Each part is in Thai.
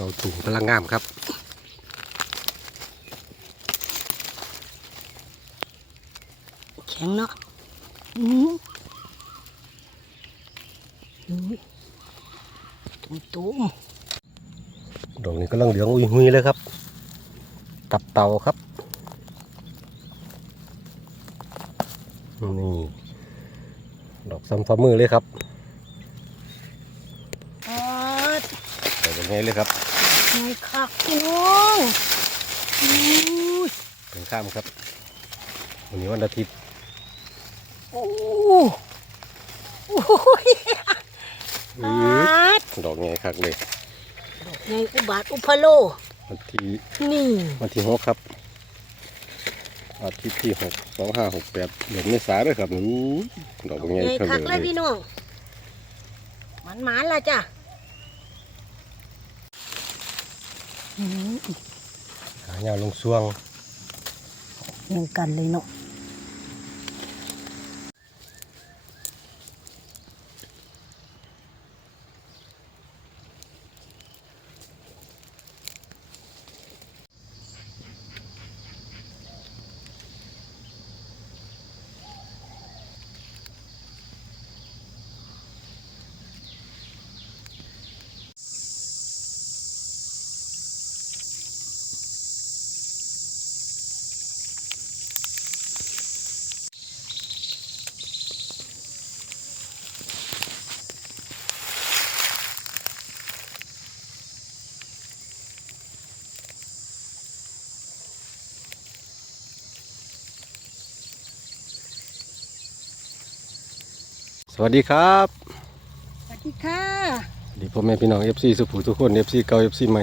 เราถุงกำลังงามครับแข็งเนาะอืมอืมตุ้มตุ้มดอกนี้กำลังเหลืองอุ้ยหุยเลยครับ ตับเต่าครับ นี่ ดอกซ้ำฝ่ามือเลยครับออดดอกเป็นไงเลยครับ ไงคักพี่น้องอู้ยเป็นข้ามครับ วันนี้วันอาทิตย์ โอ้โอ้ยอื้อาอดดอกไงคักเลยไงอุบาทอุพโล วันที่นี่ วันที่หกครับอาทิตย์ที่หกสองห้าหกแปดเดือนเมษาด้วยครับอู้ดอกเป็นไงไงคักคักเลเลยยพี่น้องมันหมานละจ้ะ อืมหายาวล วงยังกันเลยเนาะสวัสดีครับสวัสดีค่ะสวัสดีพ่อแม่พี่น้องเอฟซีสุภูทุกคนเอฟซีเก่าเอฟซีใหม่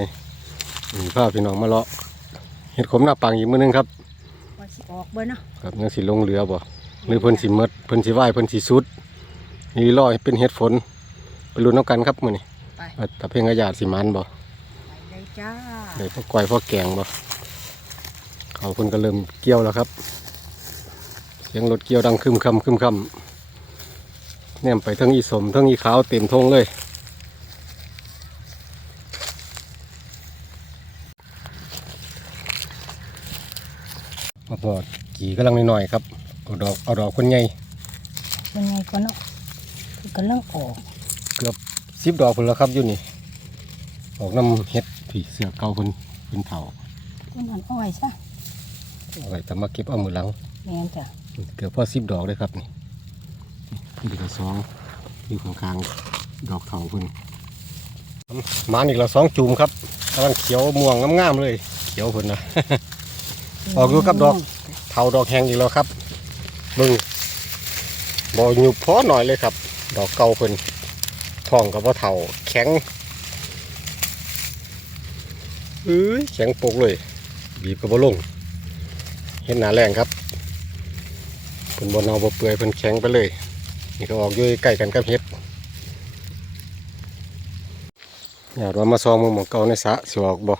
มีภาพพี่น้องมาเลาะเห็ดขมหน้าปังอีกมือหนึงครับว่าสิออกเบ่เนาะครับยังสิลงเรือบ่หรือเพิ่นสิเมดเพิ่นสิว่ายเพิ่นสิสุดนี่ลอยเป็นเห็ดฝนไปลุ้นน้ำกันครับมื้อนี้ไปว่าตะเพ่งกระยาดสิมันบ่ไปเลยจ้าได้พ่อก้อยพ่อแกงบ่เขาเพิ่นก็เริ่มเกี่ยวแล้วครับเสียงรถเกี่ยวดังคึมคำคึมคำ แนมไปทั้งอีสมทั้งอีขาวเต็มทงเลยมาพอดกี่กำลังน้อยๆครับเอาดอกเอาดอกคนใหญ่เป็นไงก่อนเนาะคือกำลังออกเกือบสิบดอกพุ่นแล้วครับอยู่นี่ออกน้ำเห็ดผีเสือเก่าเพิ่นเพิ่นเผาต้นอ่อนอ้อยซะเอาไว้แต่มาเก็บเอามือหลังแม่นจ้ะเกือบพอสิบดอกเลยครับนี่ นี่ก็สองอยู่ข้างๆดอกเถาเพิ่นมาอีกล้วสองจุ่มครับกำลังเขียวม่วงงามๆเลย เขียวเพิ่นนะออกอยู่กับดอกเถาดอกแหงอีกแล้วครับบิ่งบ่หยุบพอหน่อยเลยครับ ดอกเก่าเพิ่นทองกับว่าเถาแข็งเอ้ยแข็งปกเลย บีบกับบ่ลงเห็นหนาแรงครับเพิ่นบ่เนาบ่เปื่อยเพิ่นแข็งไปเลย นี่ก็ออกอยู่ใกล้กันกับเห็ดอยากว่ามาซองมือหมองเก่าในสะสิออกบ่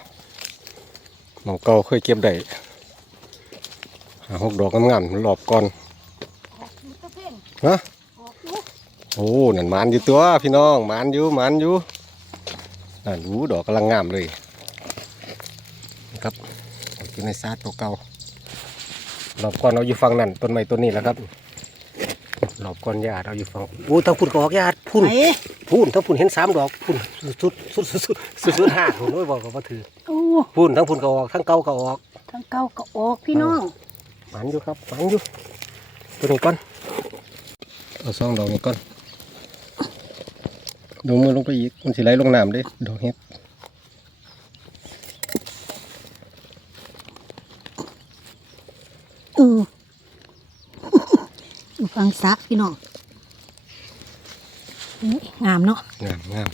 หมองเก่าเคยเก็บได้หาหกดอกงามๆรอบก่อนออกอยู่ตะเพ่งฮะโอ้นั่นมานอยู่ตัวพี่น้องมานอยู่มานอยู่นั่นอู้ดอกกำลังงามเลยนะครับอยู่ในสระตัวเก่ารอบก่อนเอาอยู่ฝั่งนั้นต้นไม้ต้นนี้แล้วครับ อบก่อนญาติเอาอยู่ฝั่งอู้ทั้งพุ่นก็ออกญาติพุ่นไหนพุ่นทั้งพุ่นเห็นสามดอกพุ่นสุดสุดสุดสุดสุดสุดห้าพุ่นโอ้ยบอกกับว่าถือโอ้พุ่นทั้งพุ่นก็ออกทั้งเก่าก็ออกทั้งเก่าก็ออกพี่น้องหมันอยู่ครับหมันอยู่ตัวนี้ก่อนเอาสองดอกนี้ก่อนดูมือลงไปอีกมันสิไหลลงน้ำเด้ดอกเห็ดเออ อยู่ฟังสะพี่น้องนี่งามเนาะงามงาม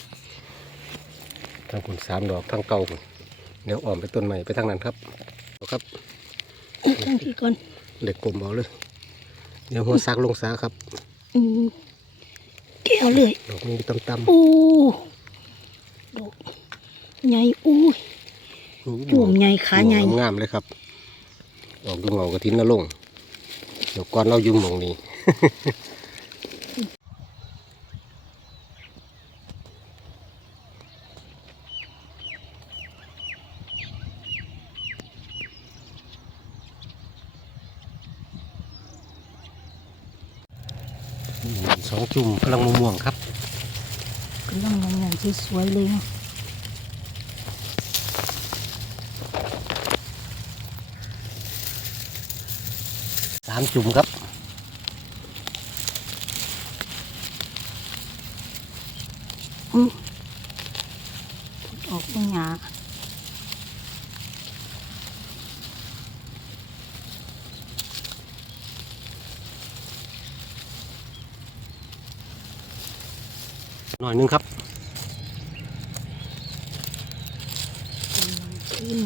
ทั้งพุ่นสามดอกทั้งเก่าพุ่นเดี๋ยวอ้อมไปต้นใหม่ไปทางนั้นครับเอาครับทั้งพี่ก่อนเหล็กกลมเอาเลย เดี๋ยวหัวซักลงซาครับอืมแก้วเลยดอกนี้ต่ำโอ้ดอกใหญ่อู้ยๆจุ่มใหญ่ขาใหญ่งามๆเลยครับดอกดูเงากระทินนลงค์เดี๋ยวก่อนเรายุ่งหมองนี้อ สองจุ่มกำลังมม่วงครับกำลังม่วงที่สวยเลยนะสามจุ่มครับ หน่อยนึงครับขึ้น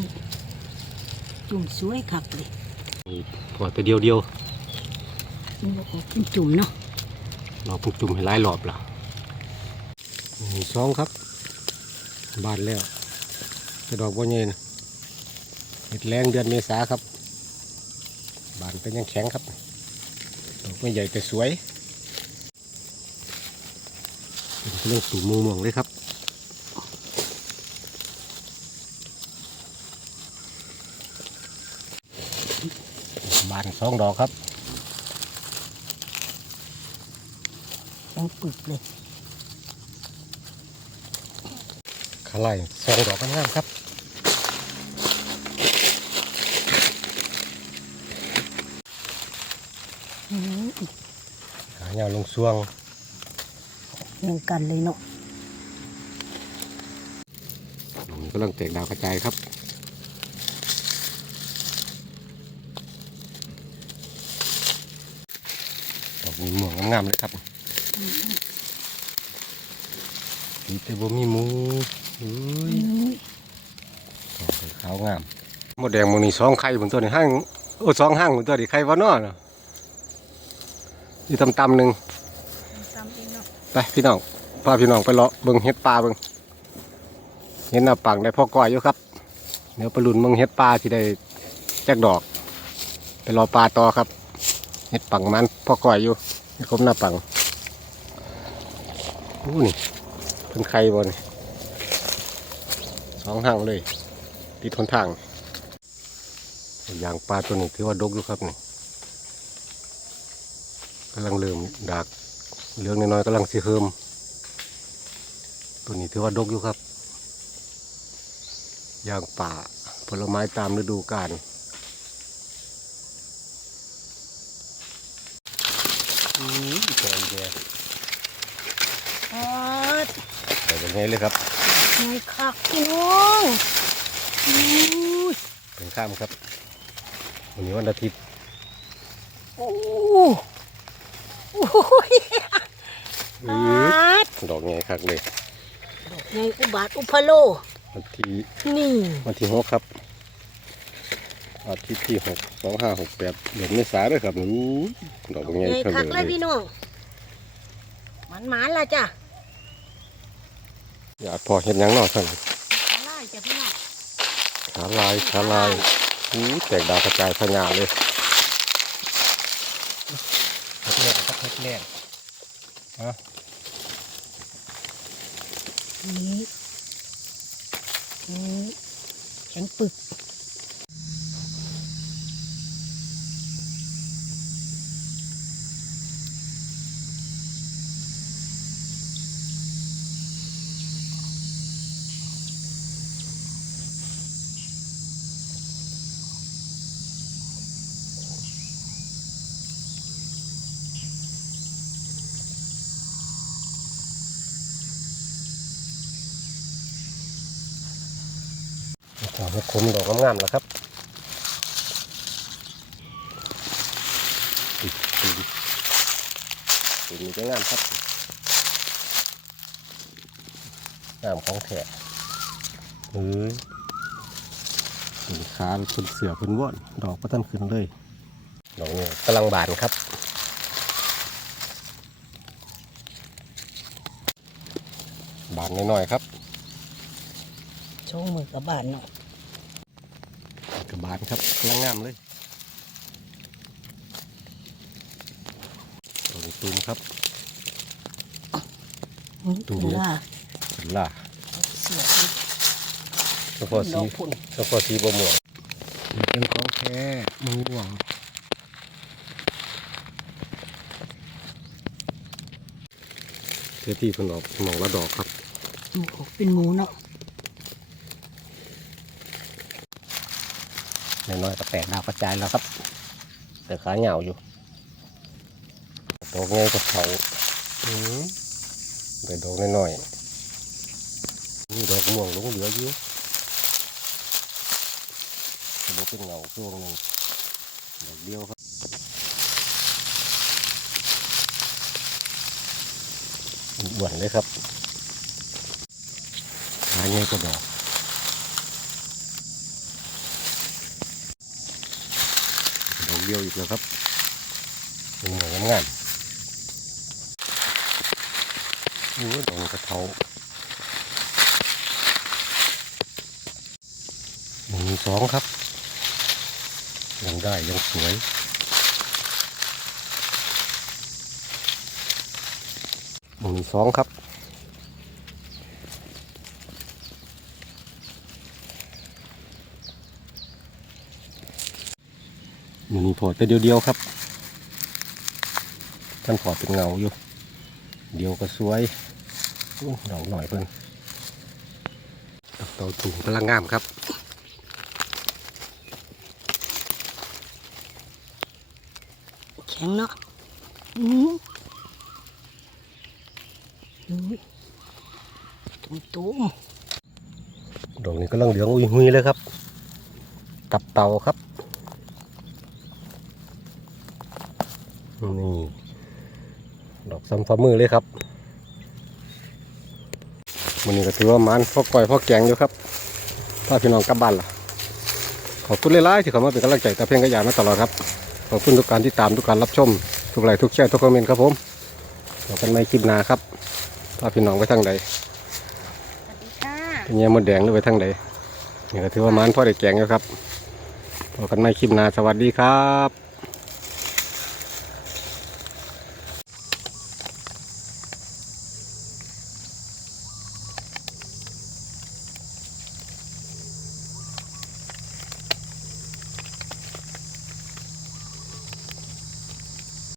จุ่มสวยคักเลยนี่พอตัวเดียวเดียวมันบอกออกเป็นจุ่มเนาะเราพุ่งจุ่มให้หลายรอบล้วนี่สองครับ บานแล้วจะดอกบัวเย็นเห็ดแรงเดือนเมษาครับ บานเป็นยังแข็งครับดอกไม่ใหญ่แต่สวย เป็นเรื่องตูม่วงๆเลยครับบานสองดอกครับยังปึกเลยขาไล่สองดอกงามๆครับอืมหางยาวลงซวง ยงกันเลยเนาะกำลังแตกดาวกระจายครับดอกมีม่วงงามๆเลยครับมีแต่บ่มีหมูอุ้ยอุ้ยดอกขาวงามหมดแดงมันนี่สองไข่บนตัวนี่ห้างโอ้สองห้างบนตัวนี่ไข่ว่านอเนาะอยู่ต่ำๆหนึ่ง ตามเองเนาะ ไปพี่น้องพาพี่น้องไปเลาะเบิ่งเห็ดปลาเบิ่งเห็ดหน้าปังได้พ่อก้อยอยู่ครับ เดี๋ยวไปลุ้นเบิ่งเห็ดปลาที่ได้แจกดอก ไปรอปลาต่อครับเห็ดปังมันพ่อก้อยอยู่เห็ดคมหน้าปังอู้นี่เพิ่นไข่บนสองหางเลยติดทนทางอย่างปลาตัวนี้ถือว่าดกอยู่ครับนี่กำลังเริ่มดาก เหลืองน้อยๆกำลังสิเฮิมตัวนี้ถือว่าดกอยู่ครับยางป่าผลไม้ตามฤดูกาลอือแกงแกอ๋อใส่เป็นไงเลยครับไงคักพี่น้องอุ้ยเป็นข้ามครับ วันนี้วันอาทิตย์ โอ้โอ้ยอืปอา ดดอกไงคักเลยดอกไงอุบาทอุพโลวันที่นี่วันที่หกครับอาทิตย์ที่หกสองห้าหกแปดเดือนเมษาด้วยครับนี่ดอกไงไงคักคักเลเลยยพี่น้องมันหมานละจ้ะอย่าพอเห็นหยังนอกสั่นไล่จ้ะพี่น้องขาลายขาลายอู้แตกดาวกระจายพงาเลยเฮ็ดแรกครับเฮ็ดแรก นี่นี่แข็งปึก ดอกคมดอกงามๆแล้วครับอีกอีกอีกนี้ก็งามครับงามของแท้เฮ้ยสีขาเป็นเสือเป็นว่อนดอกประทันขึ้นเลย ดอกนี้กำลังบานครับบานน้อยๆครับช่องมือกับบานเนาะานครับกำลังงามเลยตรงตูมครับนี่ดูคือล่าเป็นล่าเสือเฉพาะดสีอกพุ่นเฉพาะสีบ่ม่วงนี่เป็นของแท้มือม่วงสียที่เพิ่นออกหมองละดอกครับหมูออกเป็นหมูเนาะ น้อยๆก็แตกดาวกระจายแล้วครับ แต่ขาเหงาอยู่ดอกง่ายกับเขาอืมแต่ดอกน้อยๆนี่ดอกม่วงหลงเหลืออยู่ดอกเป็นเงาช่วงหนึ่งดอกเดียวครับอ้วนเลยครับขาใหญ่ก็ดอก ดอก เดียวอีกแล้วครับเป็นเหมือนงานโอ้ยดอกกระเทาหนึ่งสองครับ ยังได้ยังสวยหนึ่งสองครับ มันมีพอแต่เดียวเดียวๆครับท่านพอเป็นเงาอยู่ เดียวก็สวยอู้ดอกหน่อยเพิ่นดอกเตาถุงกำลังงามครับแข็งเนาะอืมอุ้ยตุ้มตุ้มดอกนี้กำลังเหลืองอุ้ยหุยเลยครับ กับเตาครับ นี่ดอกซ้ำฝ่ามือเลยครับวันนี้ก็ถือว่ามันพ่อก่อยพ่อแกงอยู่ครับถ้าพี่น้องกลับบ้านล่ะ ขอบคุณหลายๆที่เข้ามาเป็นกำลังใจตาเพียงกระยามาตลอดครับ ขอบคุณทุกการที่ตามทุกการรับชม ทุกไลค์ทุกแชร์ทุกคอมเมนต์ครับผมเรากันไม่คลิปหนาครับถ้าพี่น้องไปทางใดสวัสดีค่ะเป็นเงี้ยมดแดงหรือไปทางใดนี่ก็ถือว่ามันพ่อได้แกงอยู่ครับเรากันไม่คลิปหนาสวัสดีครับ